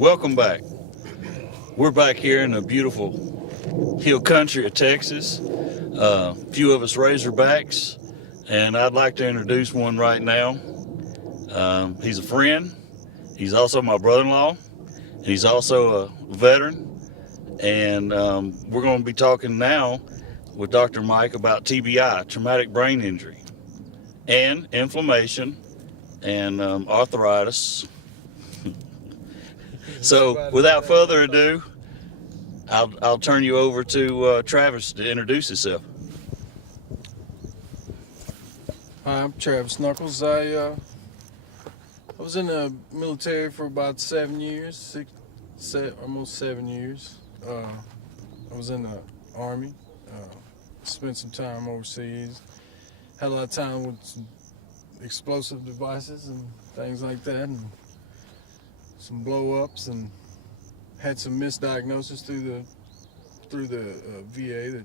Welcome back. We're back here in the beautiful hill country of Texas. A few of us Razorbacks, and I'd like to introduce one right now. He's a friend. He's also my brother-in-law. He's also a veteran. And we're going to be talking now with Dr. Mike about TBI, Traumatic Brain Injury, and inflammation and arthritis. So without further ado, I'll turn you over to Travis to introduce himself. Hi, I'm Travis Knuckles. I was in the military for about 7 years, almost 7 years. I was in the Army, spent some time overseas, had a lot of time with some explosive devices and things like that, and some blow-ups, and had some misdiagnosis through the VA that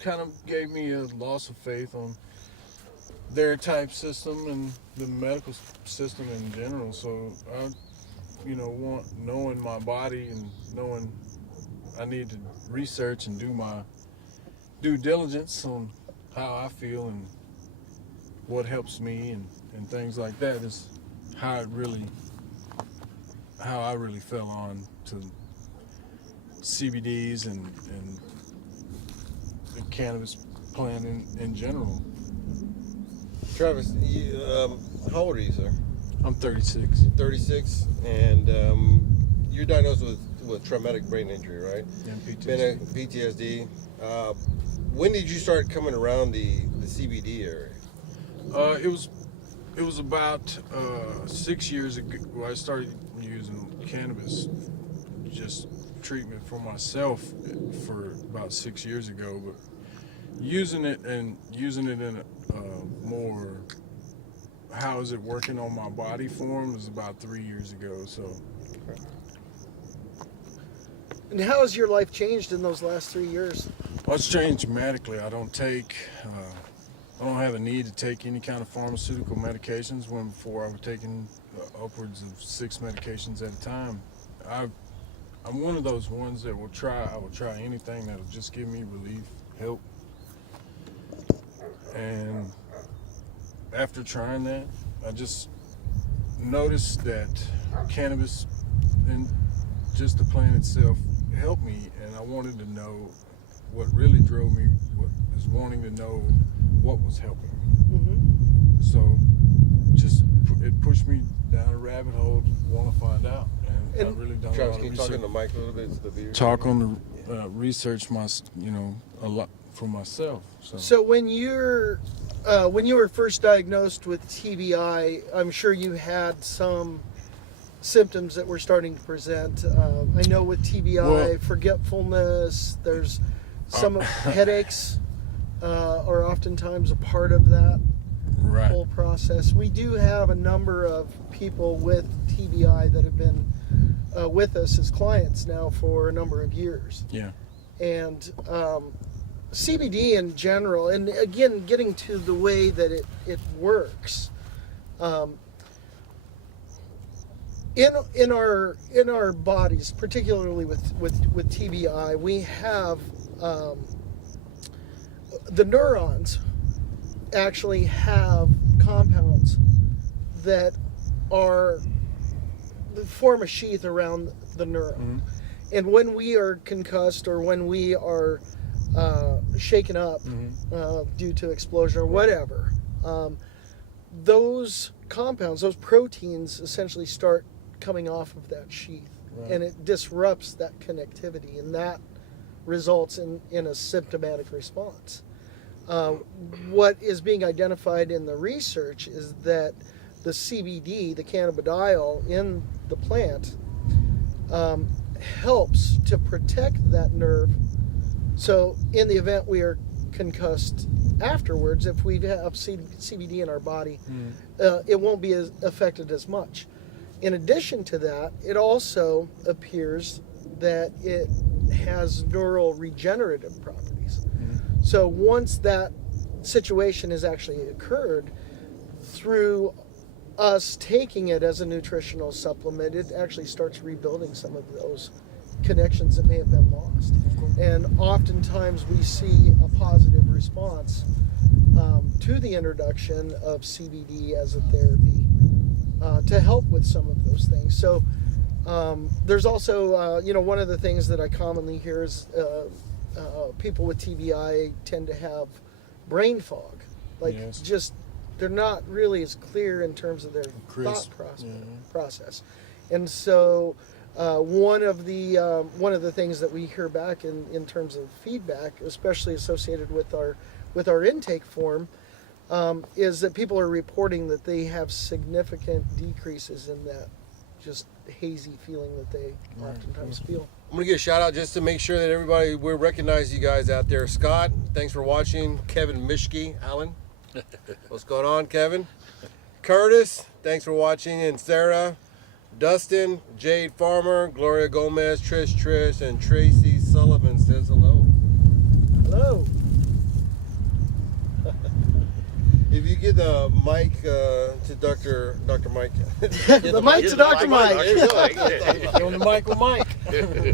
kind of gave me a loss of faith on their type system and the medical system in general. So I, knowing my body and knowing I need to research and do my due diligence on how I feel and what helps me and things like that is how I really fell on to CBDs and the cannabis plant in general. Travis, how old are you, sir? I'm 36. 36, and you're diagnosed with traumatic brain injury, right? And PTSD. Been a PTSD. When did you start coming around the CBD area? It was about 6 years ago. I started using cannabis, just treatment for myself, for about 6 years ago. But using it in a more how is it working on my body form is about 3 years ago. So. Okay. And how has your life changed in those last 3 years? Well, it's changed dramatically. I don't have a need to take any kind of pharmaceutical medications, when before I was taking upwards of 6 medications at a time. I'm one of those ones that I will try anything that'll just give me relief, help. And after trying that, I just noticed that cannabis and just the plant itself helped me, and I wanted to know what really drove me, was wanting to know what was helping me. Mm-hmm. So it pushed me down a rabbit hole to want to find out, and I really done Travis, a lot can of you talk research. in the mic a little bit? It's the beer. Talk on the research a lot for myself. So when you were first diagnosed with TBI, I'm sure you had some symptoms that were starting to present. I know with TBI, forgetfulness, there's some headaches are oftentimes a part of that whole process. We do have a number of people with TBI that have been with us as clients now for a number of years. Yeah. And CBD in general, and again, getting to the way that it works, in our bodies, particularly with TBI, we have the neurons actually have compounds that form a sheath around the neuron. Mm-hmm. And when we are concussed or when we are shaken up due to explosion or whatever, those compounds, those proteins essentially start coming off of that sheath, and it disrupts that connectivity, and that results in a symptomatic response. What is being identified in the research is that the CBD, the cannabidiol in the plant, helps to protect that nerve. So in the event we are concussed afterwards, if we have CBD in our body, it won't be as affected as much. In addition to that, it also appears that it has neural regenerative properties. So once that situation has actually occurred, through us taking it as a nutritional supplement, it actually starts rebuilding some of those connections that may have been lost. And oftentimes we see a positive response to the introduction of CBD as a therapy to help with some of those things. So there's also, one of the things that I commonly hear is people with TBI tend to have brain fog. Like, Yes. just, they're not really as clear in terms of their Crisp. process. And so one of the things that we hear back in terms of feedback, especially associated with our intake form, is that people are reporting that they have significant decreases in that just hazy feeling that they oftentimes feel. I'm gonna give a shout out just to make sure that we recognize you guys out there. Scott, thanks for watching. Kevin Mishke, Alan, what's going on, Kevin? Curtis, thanks for watching, and Sarah, Dustin, Jade Farmer, Gloria Gomez, Trish, and Tracy Sullivan says hello. Hello. If you give the mic to Dr. Mike. The mic to Dr. Mike. There you go. You're on the mic with Mike.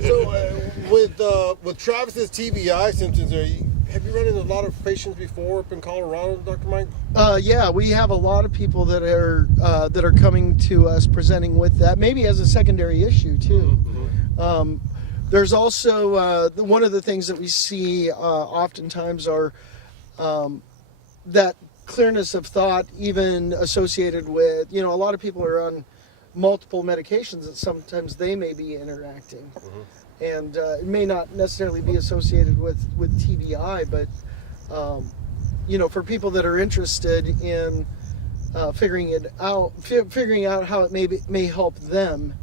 So with Travis's TBI symptoms, have you run into a lot of patients before up in Colorado, Dr. Mike? Yeah, we have a lot of people that are coming to us presenting with that, maybe as a secondary issue too. Mm-hmm. There's also one of the things that we see oftentimes are that clearness of thought, even associated with, a lot of people are on multiple medications that sometimes they may be interacting. Mm-hmm. And it may not necessarily be associated with TBI, but for people that are interested in figuring out how it may help them,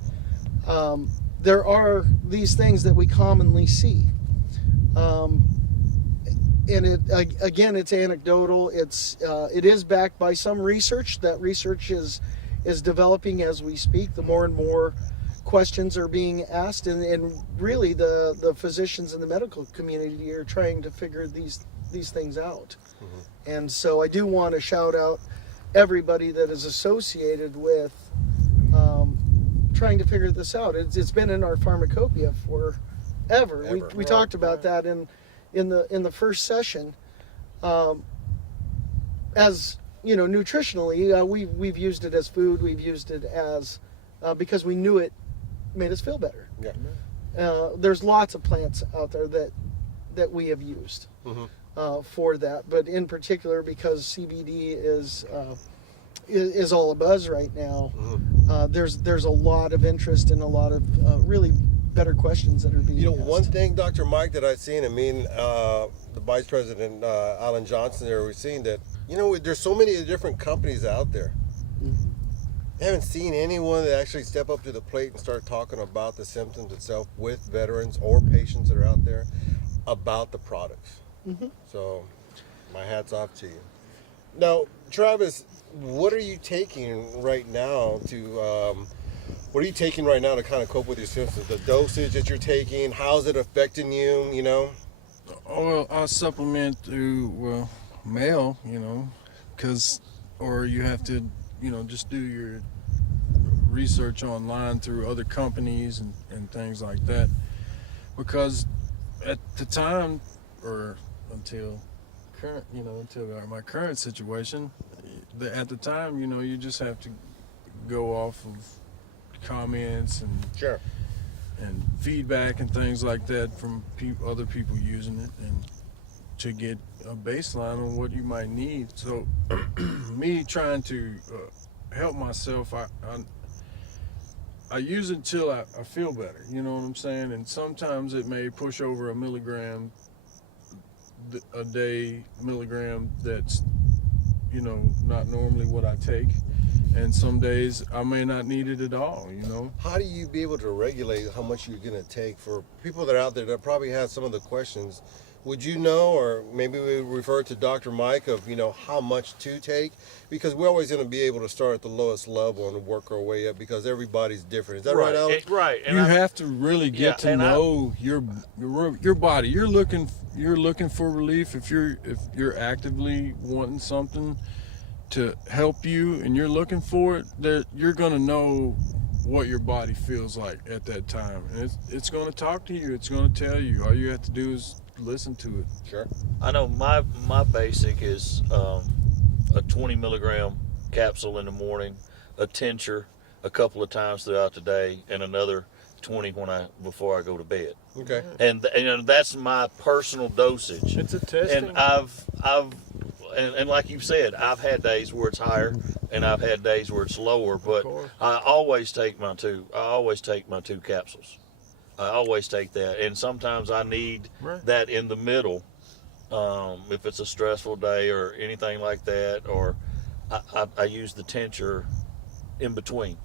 there are these things that we commonly see. And it's anecdotal. It is backed by some research. That research is developing as we speak. The more and more questions are being asked, and really the physicians in the medical community are trying to figure these things out. Mm-hmm. And so I do want to shout out everybody that is associated with trying to figure this out. It's been in our pharmacopoeia forever. We talked about that in the first session. As nutritionally, we've used it as food. We've used it as because we knew it made us feel better. Yeah. There's lots of plants out there that we have used for that, but in particular because CBD is all abuzz right now. There's a lot of interest and a lot of really better questions that are being asked. One thing, Dr. Mike, that I've seen, the Vice President Alan Johnson there, we've seen that there's so many different companies out there. I haven't seen anyone that actually step up to the plate and start talking about the symptoms itself with veterans or patients that are out there about the products. So my hat's off to you. Now, Travis, what are you taking right now to kind of cope with your symptoms? The dosage that you're taking, how's it affecting you, Well, I supplement through mail, or you have to just do your research online through other companies and things like that, because at the time, or until my current situation, at the time, you just have to go off of comments and feedback and things like that from other people using it, and to get a baseline on what you might need. So me trying to help myself, I use it until I feel better, you know what I'm saying? And sometimes it may push over a milligram a day, that's not normally what I take, and some days I may not need it at all. How do you be able to regulate how much you're going to take? For people that are out there that probably have some of the questions, would you know, or maybe we refer to Dr. Mike of how much to take, because we're always going to be able to start at the lowest level and work our way up, because everybody's different. Is that right, Alan? Right. And you have to really get to know your body. You're looking for relief if you're actively wanting something. to help you and you're looking for it, you're gonna know what your body feels like at that time. And it's gonna talk to you. It's gonna tell you. All you have to do is listen to it. Sure. I know my basic is a 20 milligram capsule in the morning, a tincture a couple of times throughout the day, and another 20 before I go to bed. Okay. And that's my personal dosage. It's a testing. And and like you said, I've had days where it's higher, and I've had days where it's lower. But course. I always take my two. I always take my 2 capsules. I always take that, and sometimes I need that in the middle, if it's a stressful day or anything like that, or I use the tincture in between,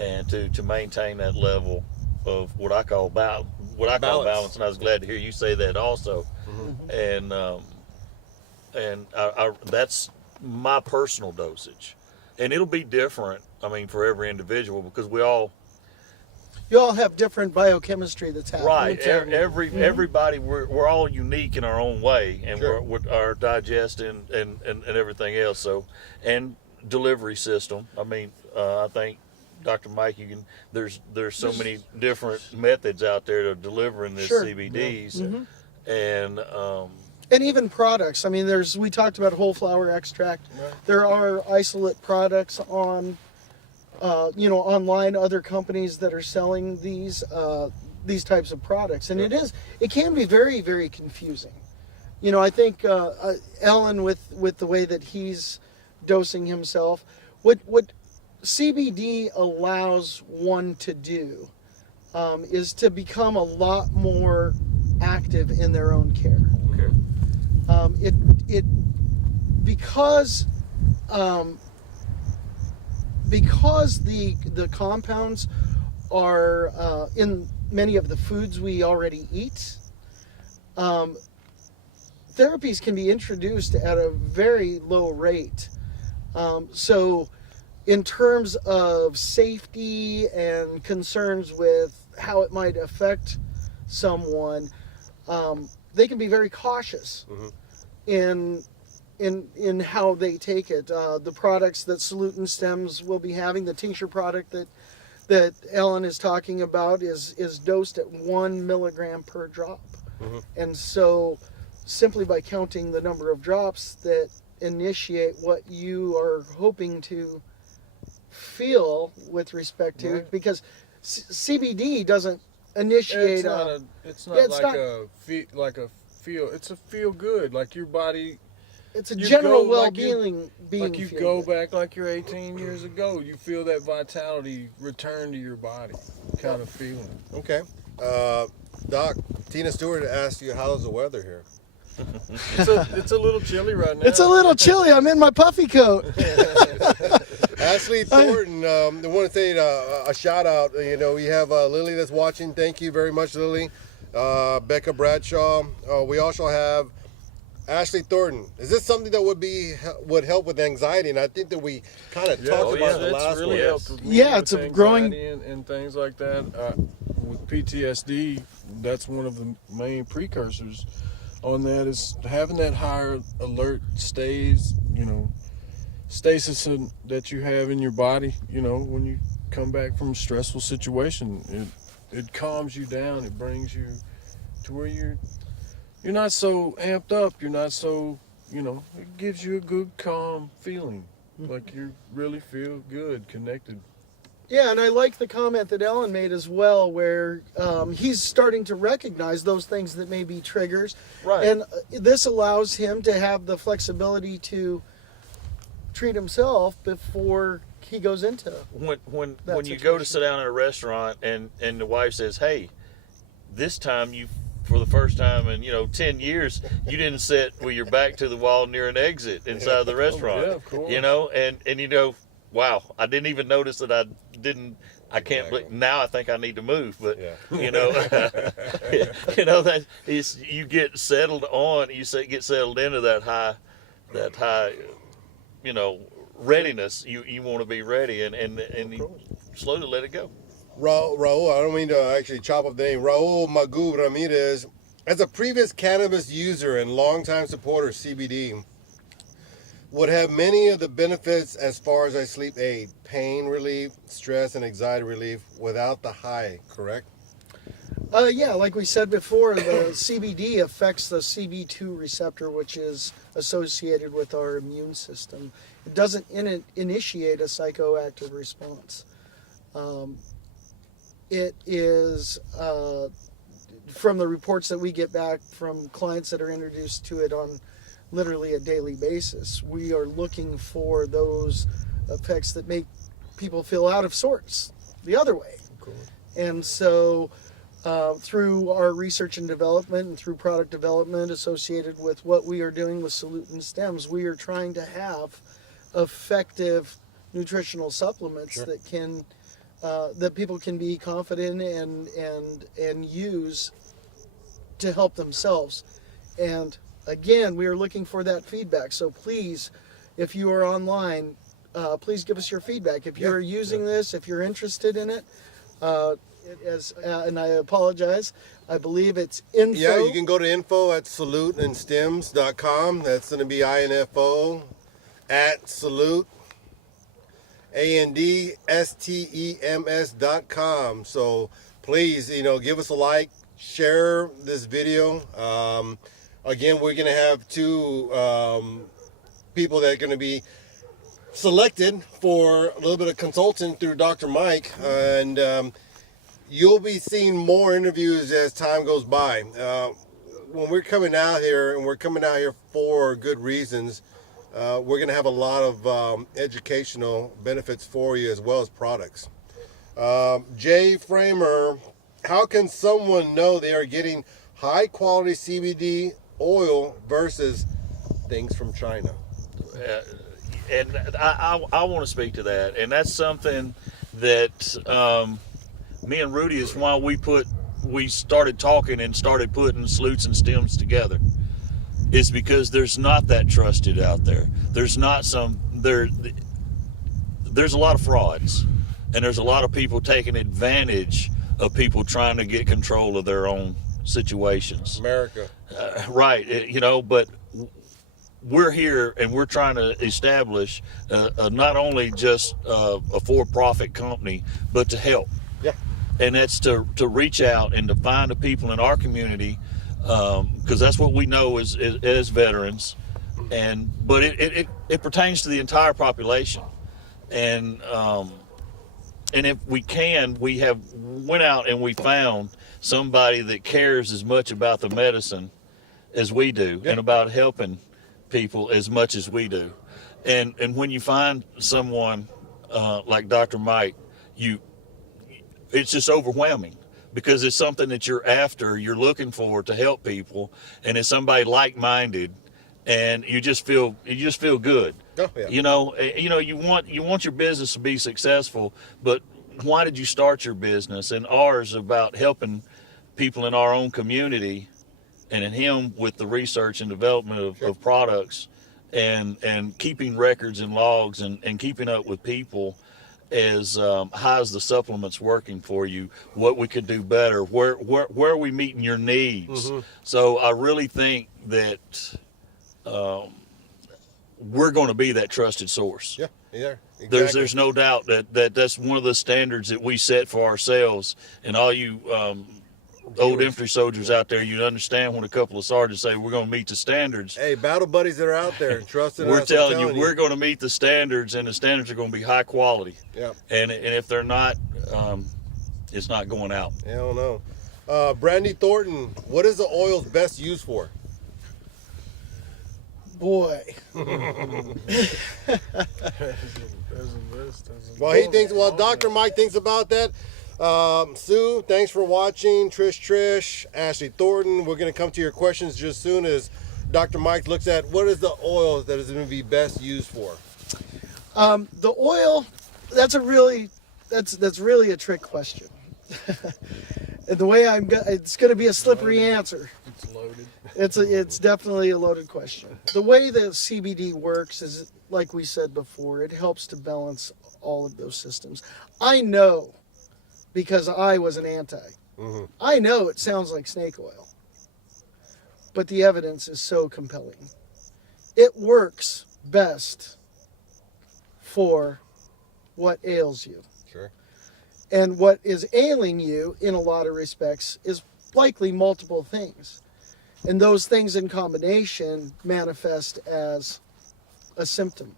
and to maintain that level of what I call balance. And I was glad to hear you say that also. Mm-hmm. And I that's my personal dosage, and it'll be different. I mean, for every individual, because You all have different biochemistry that's happening. right. Everybody, we're all unique in our own way, and Sure. we're our digestion and everything else. So, and delivery system. I mean, I think Dr. Mike, there's so many different methods out there of delivering this Sure. CBDs, Mm-hmm. And even products. I mean, we talked about whole flower extract. Right. There are isolate products on, online, other companies that are selling these types of products, and it can be very, very confusing. I think Ellen, with the way that he's dosing himself, what CBD allows one to do is to become a lot more active in their own care. Okay. Because the compounds are in many of the foods we already eat, therapies can be introduced at a very low rate. So in terms of safety and concerns with how it might affect someone, they can be very cautious in how they take it. The products that Salute and Stems will be having, the tincture product that Ellen is talking about, is dosed at 1 milligram per drop. And so simply by counting the number of drops that initiate what you are hoping to feel with respect to, because CBD doesn't initiate. It's a feel good, like your body. It's a general well-being. Like you go back like you're 18 years ago. You feel that vitality return to your body, kind of feeling. Okay. Doc, Tina Stewart asked you, how's the weather here? It's a little chilly right now. It's a little chilly. I'm in my puffy coat. Ashley Thornton, I want to say a shout out. We have Lily that's watching. Thank you very much, Lily. Becca Bradshaw. We also have Ashley Thornton. Is this something that would help with anxiety? And I think that we kind of talked about the last really one. helped with me Yeah, it's with a growing and things like that. With PTSD, that's one of the main precursors on that, is having that higher alert stasis that you have in your body. When you come back from a stressful situation, it calms you down. It brings you to where you're not so amped up. You're not so, it gives you a good, calm feeling. Like you really feel good, connected. Yeah, and I like the comment that Ellen made as well, where he's starting to recognize those things that may be triggers. Right. And this allows him to have the flexibility to treat himself before he goes into when you situation. go to sit down at a restaurant and the wife says, "Hey, this time for the first time in 10 years, you didn't sit with your back to the wall near an exit inside the restaurant." Yeah, of course. And wow, I didn't even notice that I can't believe, now I think I need to move, but that is, you get settled on, get settled into that high readiness. You want to be ready and you slowly let it go. Raul, I don't mean to actually chop up the name. Raul Magub Ramirez, as a previous cannabis user and longtime supporter of CBD, would have many of the benefits as far as a sleep aid, pain relief, stress and anxiety relief without the high, correct? Yeah, like we said before, the CBD affects the CB2 receptor, which is associated with our immune system. It doesn't initiate a psychoactive response. It is, from the reports that we get back from clients that are introduced to it on literally a daily basis, we are looking for those effects that make people feel out of sorts the other way. Cool. And so through our research and development and through product development associated with what we are doing with Salute and Stems, we are trying to have effective nutritional supplements Sure. that can that people can be confident and use to help themselves. And again, we are looking for that feedback. So please, if you are online, please give us your feedback. If you're using this, if you're interested in it, and I apologize, I believe it's info. Yeah, you can go to info@saluteandstems.com. That's going to be info at salute ANDSTEMS.com. So please, give us a like, share this video. Again, we're going to have two people that are going to be selected for a little bit of consulting through Dr. Mike, and you'll be seeing more interviews as time goes by. When we're coming out here, and we're coming out here for good reasons, we're going to have a lot of educational benefits for you as well as products. Jay Framer, how can someone know they are getting high quality CBD oil versus things from China? And I want to speak to that, and that's something that me and Rudy is why we started talking and started putting Salutes and Stems together. Is because there's not that trusted out there. There's not there's a lot of frauds, and there's a lot of people taking advantage of people trying to get control of their own situations. America. Right, but we're here and we're trying to establish not only just a for-profit company, but to help. Yeah. And that's to reach out and to find the people in our community, because that's what we know as veterans, but it pertains to the entire population, and if we have went out and we found somebody that cares as much about the medicine as we do, and about helping people as much as we do, and when you find someone like Dr. Mike, it's just overwhelming, because it's something that you're looking for to help people, and it's somebody like-minded, and you just feel good. Oh, yeah. You want your business to be successful, but why did you start your business? And ours about helping people in our own community, and in him with the research and development of products, and keeping records and logs, and keeping up with people as how's the supplements working for you, what we could do better, where are we meeting your needs. Mm-hmm. So I really think that we're going to be that trusted source. Yeah, exactly. There's no doubt that's one of the standards that we set for ourselves. And all you old infantry soldiers out there, you understand when a couple of sergeants say we're going to meet the standards. Hey, battle buddies that are out there, trusting we're us. telling you, we're going to meet the standards, and the standards are going to be high quality. Yeah. And if they're not, it's not going out. Hell no. Brandy Thornton, what is the oil's best used for? Boy. Well, Dr. Mike thinks about that. Sue, thanks for watching. Trish, Ashley Thornton, we're going to come to your questions just soon as Dr. Mike looks at what is the oil that is going to be best used for. The oil, that's really a trick question. And the way it's going to be a slippery answer. It's loaded. It's definitely a loaded question. The way the CBD works is, like we said before, it helps to balance all of those systems. I know, because I was an anti. Mm-hmm. I know it sounds like snake oil, but the evidence is so compelling. It works best for what ails you. Sure. And what is ailing you, in a lot of respects, is likely multiple things. And those things in combination manifest as a symptom.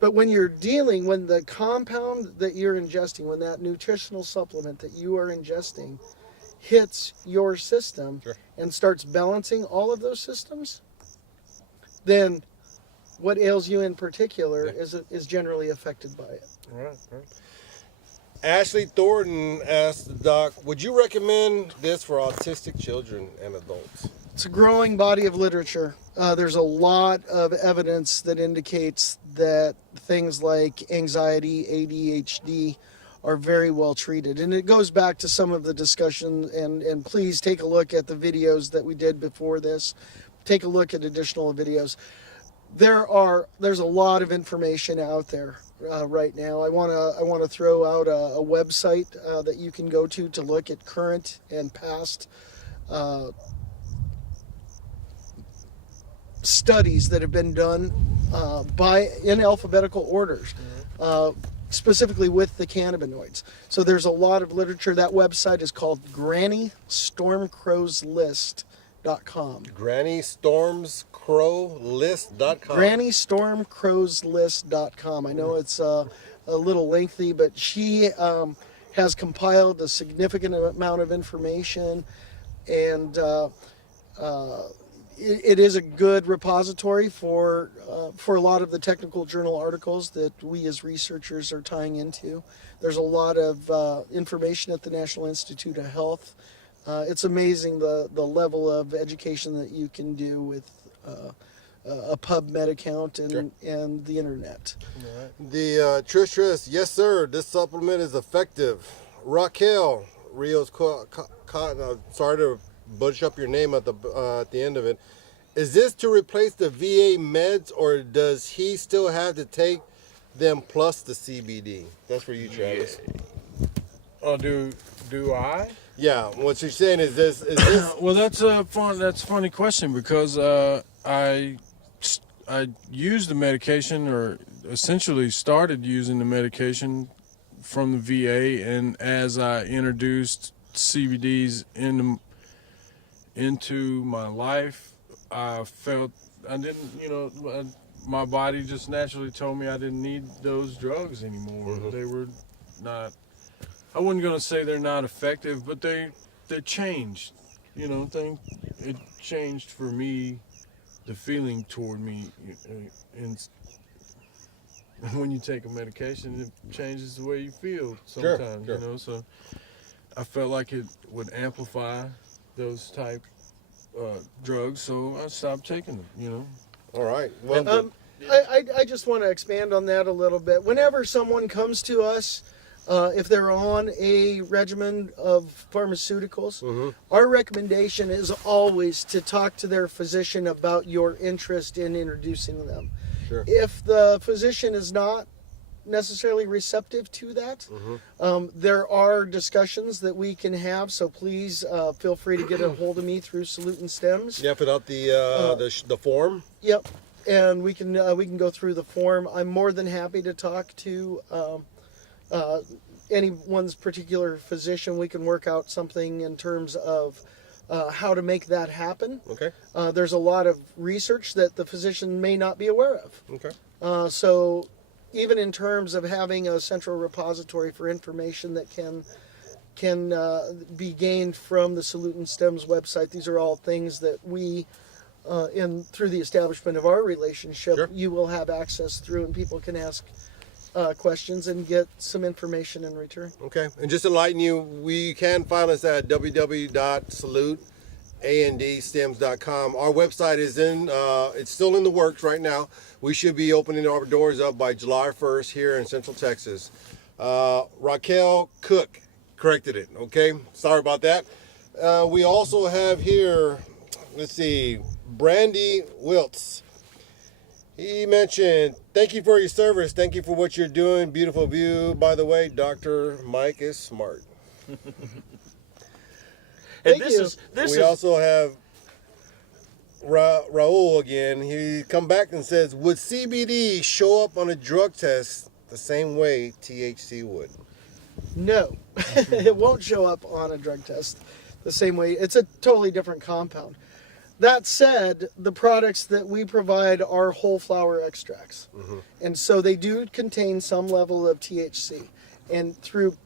But when the compound that you're ingesting, when that nutritional supplement that you are ingesting hits your system Sure. and starts balancing all of those systems, then what ails you in particular is generally affected by it. Right. Ashley Thornton asked the doc, would you recommend this for autistic children and adults? It's a growing body of literature. There's a lot of evidence that indicates that things like anxiety, ADHD are very well treated. And it goes back to some of the discussion, and please take a look at the videos that we did before this. Take a look at additional videos. There's a lot of information out there right now. I want to throw out a website that you can go to look at current and past studies that have been done in alphabetical orders, specifically with the cannabinoids. So there's a lot of literature. That website is called GrannyStormCrowsList.com. GrannyStormCrowsList.com. GrannyStormCrowsList.com. I know it's a little lengthy, but she has compiled a significant amount of information, and it is a good repository for a lot of the technical journal articles that we as researchers are tying into. There's a lot of information at the National Institute of Health. It's amazing the level of education that you can do with a PubMed account and the internet. The Trish, yes sir, this supplement is effective. Raquel Rios, sorry to butcher up your name at the end of it. Is this to replace the VA meds, or does he still have to take them plus the CBD? That's for you, Travis. Oh, do I? Yeah, what you're saying is this. Well, that's a funny question, because I used the medication, or essentially started using the medication from the VA, and as I introduced CBDs into my life, I felt I didn't, my body just naturally told me I didn't need those drugs anymore. Mm-hmm. They were not, I wasn't going to say they're not effective, but they changed, it changed for me, the feeling toward me. And when you take a medication, it changes the way you feel sometimes, sure. So I felt like it would amplify those type drugs, so I stopped taking them, All right. Well, I just want to expand on that a little bit. Whenever someone comes to us, if they're on a regimen of pharmaceuticals, our recommendation is always to talk to their physician about your interest in introducing them. Sure. If the physician is not necessarily receptive to that, there are discussions that we can have, so please feel free to get a hold of me through Salute and Stems. Yeah, fill out the form. Yep, and we can go through the form. I'm more than happy to talk to anyone's particular physician. We can work out something in terms of how to make that happen. Okay. There's a lot of research that the physician may not be aware of. Okay. So even in terms of having a central repository for information that can be gained from the Salute and Stems website, these are all things that we, through the establishment of our relationship, you will have access through, and people can ask questions and get some information in return. Okay, and just to enlighten you, we can find us at www.saluteandstems.com. Our website is it's still in the works right now. We should be opening our doors up by July 1st here in Central Texas. Raquel Cook corrected it, okay? Sorry about that. We also have here, let's see, Brandy Wiltz. He mentioned, thank you for your service. Thank you for what you're doing. Beautiful view. By the way, Dr. Mike is smart. And we also have Raul again. He come back and says, would CBD show up on a drug test the same way THC would? No, it won't show up on a drug test the same way. It's a totally different compound. That said, the products that we provide are whole flower extracts. And so they do contain some level of THC. And through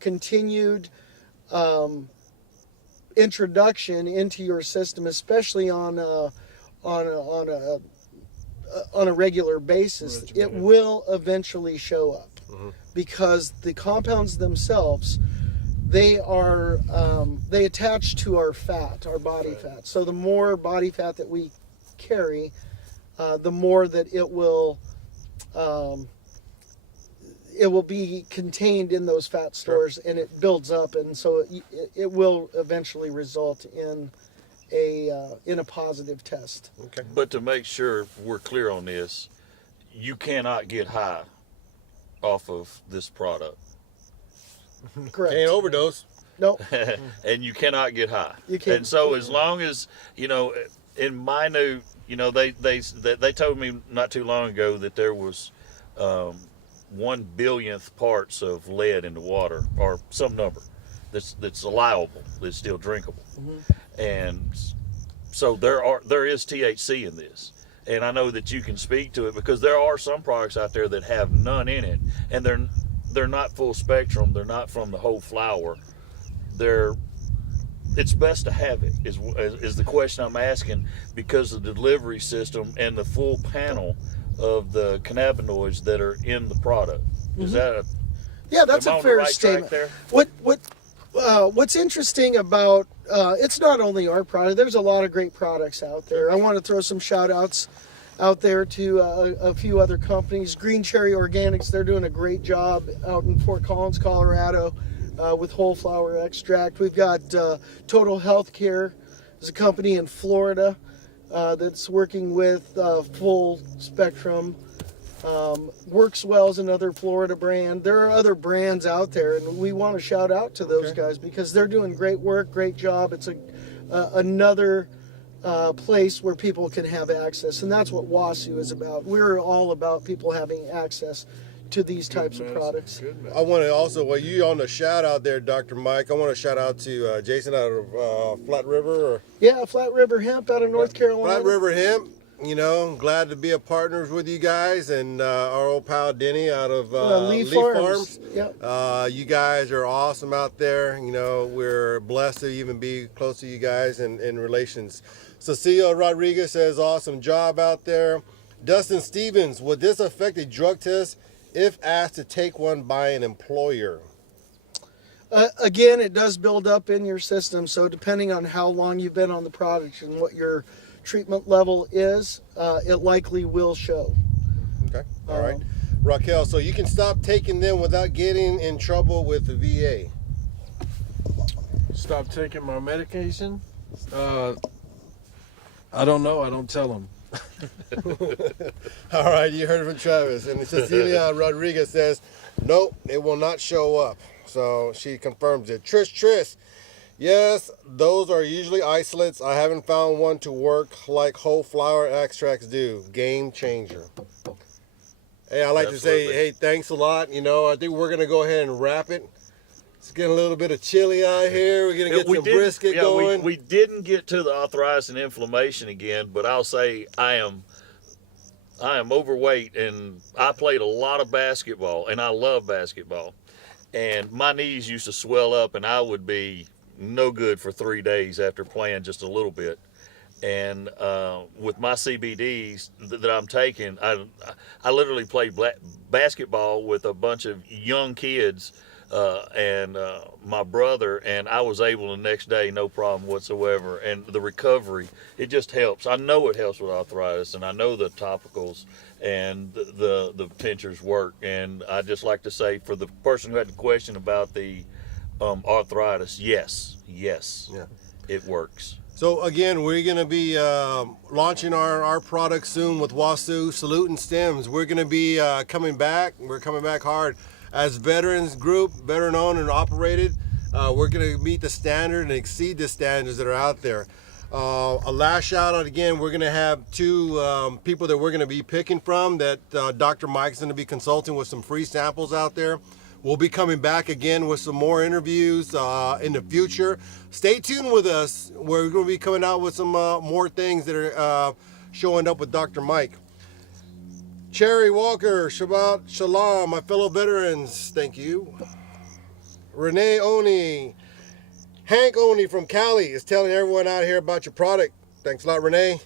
continued introduction into your system, especially on a regular basis, it will eventually show up. Because the compounds themselves, they are they attach to our fat, our body fat. So the more body fat that we carry, the more that it will be contained in those fat stores, and it builds up, and so it will eventually result in a positive test. Okay. But to make sure we're clear on this, you cannot get high off of this product. Correct. Can't overdose. Nope. And you cannot get high. You can't. And so as long as, in minute, they told me not too long ago that there was 1/1000th parts of lead in the water, or some number that's allowable, that's still drinkable. And so there is THC in this. And I know that you can speak to it, because there are some products out there that have none in it, and they're not full spectrum. They're not from the whole flower. It's best to have it, is the question I'm asking, because of the delivery system and the full panel of the cannabinoids that are in the product. Is that Yeah, that's am I a on the fair right track statement. there? What's interesting about it's not only our product. There's a lot of great products out there. I want to throw some shout outs out there to a few other companies. Green Cherry Organics, they're doing a great job out in Fort Collins, Colorado, with whole flower extract. We've got Total Healthcare, is a company in Florida that's working with full spectrum. Works Well is another Florida brand. There are other brands out there, and we want to shout out to those guys, because they're doing great work, great job. It's another place where people can have access, and that's what WASU is about. We're all about people having access to these types of products. I want to also, while you on the shout out there, Dr. Mike, I want to shout out to Jason out of Flat River. Yeah, Flat River Hemp out of North Carolina. Flat River Hemp. Glad to be a partners with you guys, and our old pal Denny out of Leaf Farms. Yep. You guys are awesome out there. We're blessed to even be close to you guys in relations. Cecilia Rodriguez says, awesome job out there. Dustin Stevens, would this affect a drug test if asked to take one by an employer? Again, it does build up in your system, so depending on how long you've been on the product and what your treatment level is, it likely will show. Okay, all right. Raquel, so you can stop taking them without getting in trouble with the VA? Stop taking my medication? I don't know. I don't tell them. All right, you heard it from Travis. And Cecilia Rodriguez says, nope, it will not show up. So she confirms it. Trish, yes, those are usually isolates. I haven't found one to work like whole flower extracts do. Game changer. Hey, I like to say, hey, thanks a lot. I think we're going to go ahead and wrap it. It's getting a little bit of chilly out here. We're going to get some brisket going. We didn't get to the arthritis and inflammation again, but I'll say I am overweight, and I played a lot of basketball, and I love basketball. And my knees used to swell up, and I would be no good for 3 days after playing just a little bit. And with my CBDs that I'm taking, I literally played basketball with a bunch of young kids and my brother, and I was able the next day, no problem whatsoever. And the recovery, it just helps. I know it helps with arthritis, and I know the topicals and the tinctures work. And I just like to say, for the person who had the question about the arthritis, yes, Yeah. it works. So again, we're going to be launching our product soon with WASU Salute and Stems. We're going to be coming back. We're coming back hard as veterans group, veteran owned and operated. We're going to meet the standard and exceed the standards that are out there. A last shout out again, we're going to have two people that we're going to be picking from that Dr. Mike's going to be consulting with some free samples out there. We'll be coming back again with some more interviews in the future. Stay tuned with us. We're going to be coming out with some more things that are showing up with Dr. Mike. Cherry Walker, Shabbat Shalom, my fellow veterans, thank you. Renee Oni, Hank Oni from Cali is telling everyone out here about your product. Thanks a lot, Renee.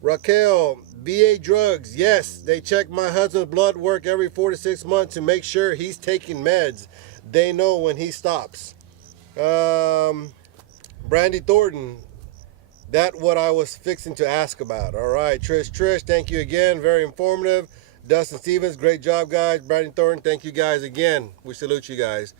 Raquel, VA Drugs, yes, they check my husband's blood work every 4 to 6 months to make sure he's taking meds. They know when he stops. Brandy Thornton, that's what I was fixing to ask about. All right, Trish, thank you again. Very informative. Dustin Stevens, great job, guys. Brandon Thornton, thank you guys again. We salute you guys.